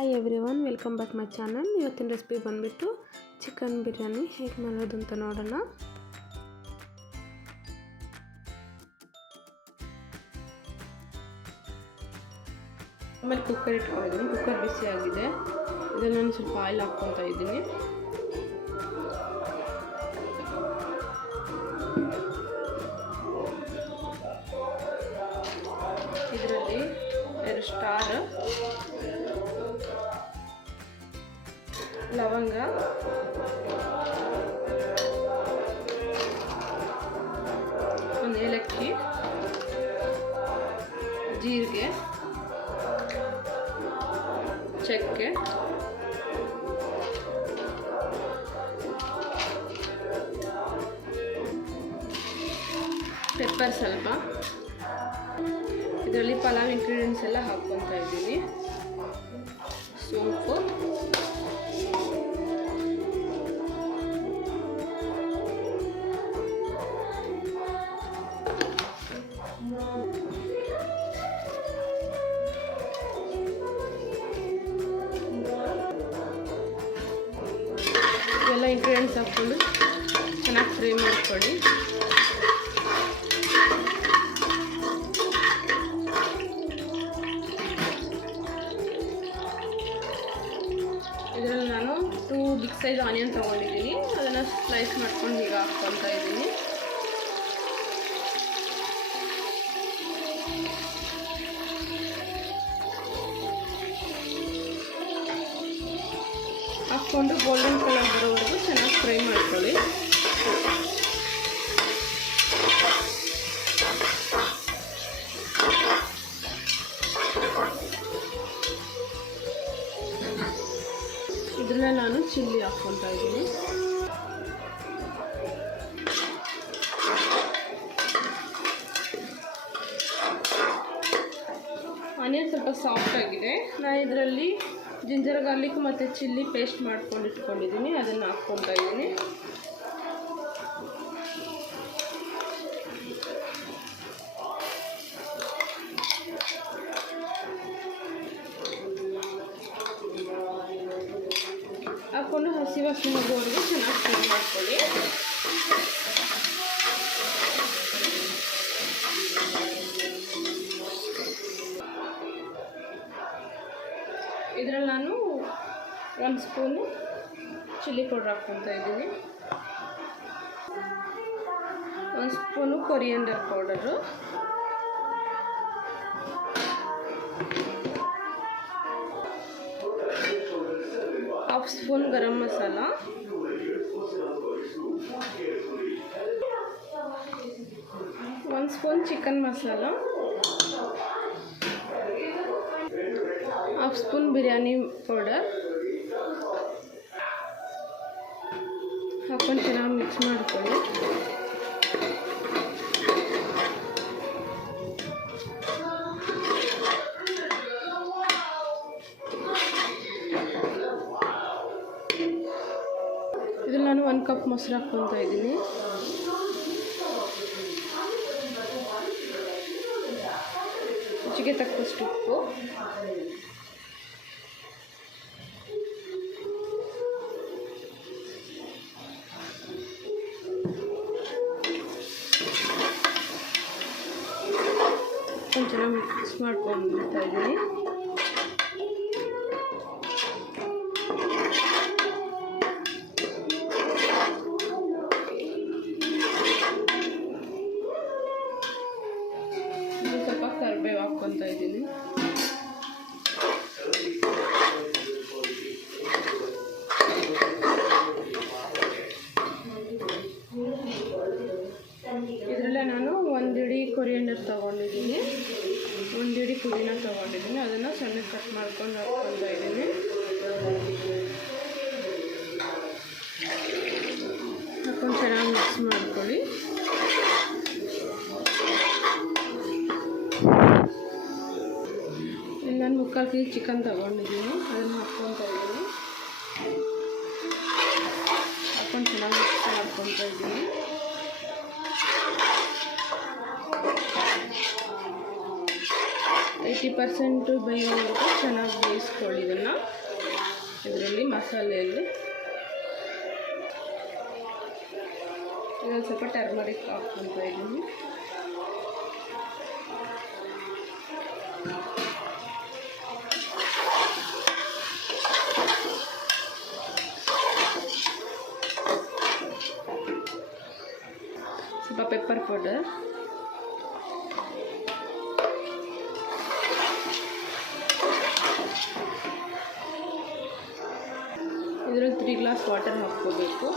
Hi everyone, welcome back my channel. ಇವತ್ತಿನ recipe ಬಂದುಬಿಟ್ಟು chicken biryani ಹೇಗೆ ಮಾಡೋದು ಅಂತ ನೋಡೋಣ. ಆಮೇಲೆ ಕುಕ್ಕರ್ ಇಟ್ಕೊಂಡಿದ್ದೀನಿ. ಕುಕ್ಕರ್ ಬಿಸಿ ಆಗಿದೆ. ಇದನ್ನು ನಾನು ಸ್ವಲ್ಪ ಆಯಿಲ್ ಹಾಕ್ಕೊತಾ ಇದ್ದೀನಿ. ಇದರಲ್ಲಿ 2 ಸ್ಟಾರ್, ಲವಂಗ, ಒಂದು ಏಲಕ್ಕಿ, ಜೀರಿಗೆ, ಚಕ್ಕೆ, ಪೆಪ್ಪರ್ ಸ್ವಲ್ಪ. ಇದರಲ್ಲಿ ಪಲಾವ್ ಇಂಗ್ರೀಡಿಯೆಂಟ್ಸ್ ಎಲ್ಲ ಹಾಕ್ಕೊತಾ ಇದ್ದೀನಿ. ಸೋಂಪು, ಎಲ್ಲ ಇಂಗ್ರೀಡಿಯೆಂಟ್ಸ್ ಹಾಕ್ಕೊಂಡು ಚೆನ್ನಾಗಿ ಫ್ರೈ ಮಾಡ್ಕೊಳ್ಳಿ. ಇದರಲ್ಲಿ ನಾನು 2 ಬಿಗ್ ಸೈಜ್ ಆನಿಯನ್ ತೊಗೊಂಡಿದ್ದೀನಿ. ಅದನ್ನು ಸ್ಲೈಸ್ ಮಾಡ್ಕೊಂಡು ಈಗ ಹಾಕ್ಕೊತಾ ಇದ್ದೀನಿ. ಹಾಕ್ಕೊಂಡು ಗೋಲ್ಡನ್ ಕಲರ್ ಬರೋವರೆಗೂ ಚೆನ್ನಾಗಿ ಫ್ರೈ ಮಾಡ್ಕೊಳ್ಳಿ. ಇದರಲ್ಲೇ ನಾನು ಚಿಲ್ಲಿ ಹಾಕ್ಕೊತಾ ಇದ್ದೀನಿ. ಆನಿಯನ್ ಸ್ವಲ್ಪ ಸಾಫ್ಟ್ ಆಗಿದೆ. ನಾನು ಇದರಲ್ಲಿ ಜಿಂಜರ್ ಗಾರ್ಲಿಕ್ ಮತ್ತು ಚಿಲ್ಲಿ ಪೇಸ್ಟ್ ಮಾಡ್ಕೊಂಡು ಇಟ್ಕೊಂಡಿದ್ದೀನಿ. ಅದನ್ನು ಹಾಕ್ಕೊತಾ ಇದ್ದೀನಿ. ಹಾಕ್ಕೊಂಡು ಹಸಿ ವಾಸನೆ ಹೋಗೋವರೆಗೂ ಚೆನ್ನಾಗಿ ಫ್ರೈ ಮಾಡ್ಕೊಳ್ಳಿ. ಇದರಲ್ಲಿ ನಾನು 1 ಸ್ಪೂನು ಚಿಲ್ಲಿ ಪೌಡ್ರ್ ಹಾಕ್ಕೊತಾ ಇದ್ದೀನಿ. 1 spoon coriander powder, 1/2 spoon garam masala, 1 spoon chicken masala, 1/2 spoon biryani powder ಹಾಕ್ಕೊಂಡು ಚೆನ್ನಾಗಿ ಮಿಕ್ಸ್ ಮಾಡ್ಕೊಳ್ಳಿ. ಇದ್ರಲ್ಲಿ ನಾನು 1 ಕಪ್ ಮೊಸರು ಹಾಕ್ಕೊತಾ ಇದ್ದೀನಿ. ರುಚಿಗೆ ತಕ್ಕಷ್ಟು ಉಪ್ಪು, ಚೆನ್ನಾಗಿ ಮಿಕ್ಸ್ ಮಾಡ್ಕೊಂಡ್ಬಿಡ್ತಾ ಇದ್ದೀನಿ. ಸ್ವಲ್ಪ ಕರಿಬೇವು ಹಾಕ್ಕೊತಾ ಇದ್ದೀನಿ. ಇದರಲ್ಲೇ ನಾನು 1 ಹಿಡಿ ಕೊರಿಯಂಡರ್ ತೊಗೊಂಡಿದ್ದೀನಿ, 1 ಹಿಡಿ ಪುದೀನ ತೊಗೊಂಡಿದ್ದೀನಿ. ಅದನ್ನು ಸಣ್ಣ ಕಟ್ ಮಾಡ್ಕೊಂಡು ಹಾಕ್ಕೊತಾ ಇದ್ದೀನಿ. ಹಾಕ್ಕೊಂಡು ಚೆನ್ನಾಗಿ ಮಿಕ್ಸ್ ಮಾಡ್ಕೊಳ್ಳಿ. ನಾನು 3/4 kg ಚಿಕನ್ ತೊಗೊಂಡಿದ್ದೀನಿ. ಅದನ್ನು ಹಾಕ್ಕೊತಾ ಇದ್ದೀನಿ. ಹಾಕ್ಕೊಂಡು ಚೆನ್ನಾಗಿ ಮಿಕ್ಸ್ ಮಾಡ್ಕೊತಾ ಇದ್ದೀನಿ. 80% ಬೇಯೋವರೆಗೂ ಚೆನ್ನಾಗಿ ಬೇಯಿಸ್ಕೊಳ್ಳಿ ಇದನ್ನು. ಮಸಾಲೆಯಲ್ಲಿ ಇದೊಂದು ಸ್ವಲ್ಪ ಟರ್ಮರಿಕ್ ಹಾಕ್ಕೊತಾ ಇದ್ದೀನಿ. ಸ್ವಲ್ಪ ಪೆಪ್ಪರ್ ಪೌಡರ್, ಇದರಲ್ಲಿ 3 ಗ್ಲಾಸ್ ವಾಟರ್ ಹಾಕ್ಕೋಬೇಕು.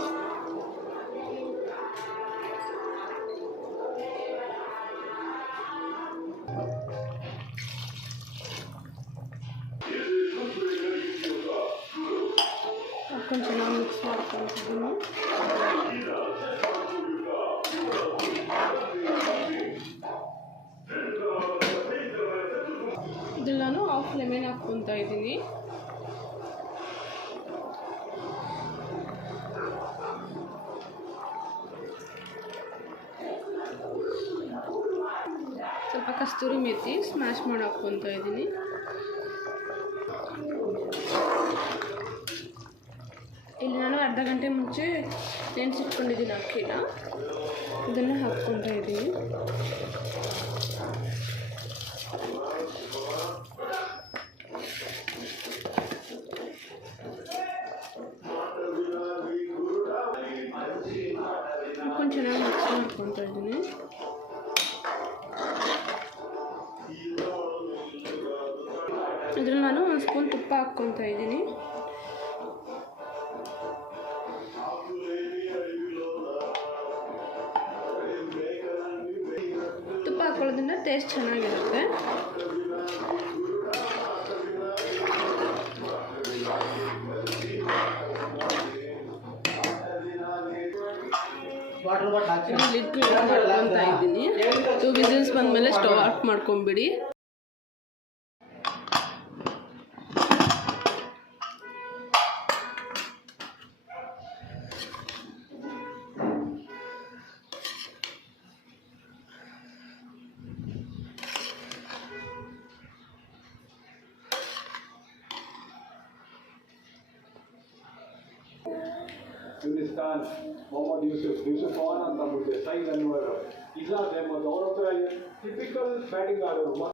ಹಾಕೊಂಡು ಚೆನ್ನಾಗಿ ಮಿಕ್ಸ್ ಮಾಡ್ಕೊಳ್ತಿದ್ದೀನಿ. ಇದ್ರಲ್ಲಿ ನಾನು ಹಾಫ್ ಲೆಮನ್ ಹಾಕ್ಕೊತಾ ಇದ್ದೀನಿ. ಸ್ವಲ್ಪ ಕಸ್ತೂರಿ ಮೆಥಿ ಸ್ಮ್ಯಾಶ್ ಮಾಡಿ ಹಾಕ್ಕೊತಾ ಇದ್ದೀನಿ. ಇಲ್ಲಿ ನಾನು ಅರ್ಧ ಗಂಟೆ ಮುಂಚೆ ನೆನೆಸಿಟ್ಕೊಂಡಿದ್ದೀನಿ ಅಕ್ಕಿನ, ಇದನ್ನು ಹಾಕ್ಕೊತಾ ಇದ್ದೀನಿ. ಹಾಕ್ಕೊಂಡು ಚೆನ್ನಾಗಿ ಮಿಕ್ಸ್ ಮಾಡ್ಕೊತಾ ಇದ್ದೀನಿ. ಇದರಲ್ಲಿ ನಾನು 1 ಸ್ಪೂನ್ ತುಪ್ಪ ಹಾಕ್ಕೊತಾ ಇದ್ದೀನಿ. ತುಪ್ಪ ಹಾಕೊಳ್ಳೋದ್ರಿಂದ ಟೇಸ್ಟ್ ಚೆನ್ನಾಗಿರುತ್ತೆ. ಲಿಡ್ ಕ್ಲೋಸ್ ಮಾಡ್ಕೊತಾ ಇದ್ದೀನಿ. 2 ವಿಸಿಲ್ಸ್ ಬಂದಮೇಲೆ ಸ್ಟವ್ ಆಫ್ ಮಾಡ್ಕೊಂಬಿಡಿ. Afghanistan, Mohammad Yusuf Khan ಅಂತ ಅಂದ್ಬಿಟ್ಟು ಸೈನ್ ಅನ್ನುವರು. ಇಲ್ಲ ಅವರ ಹತ್ರ typical ಬ್ಯಾಟಿಂಗ್ ಆಡೋರು.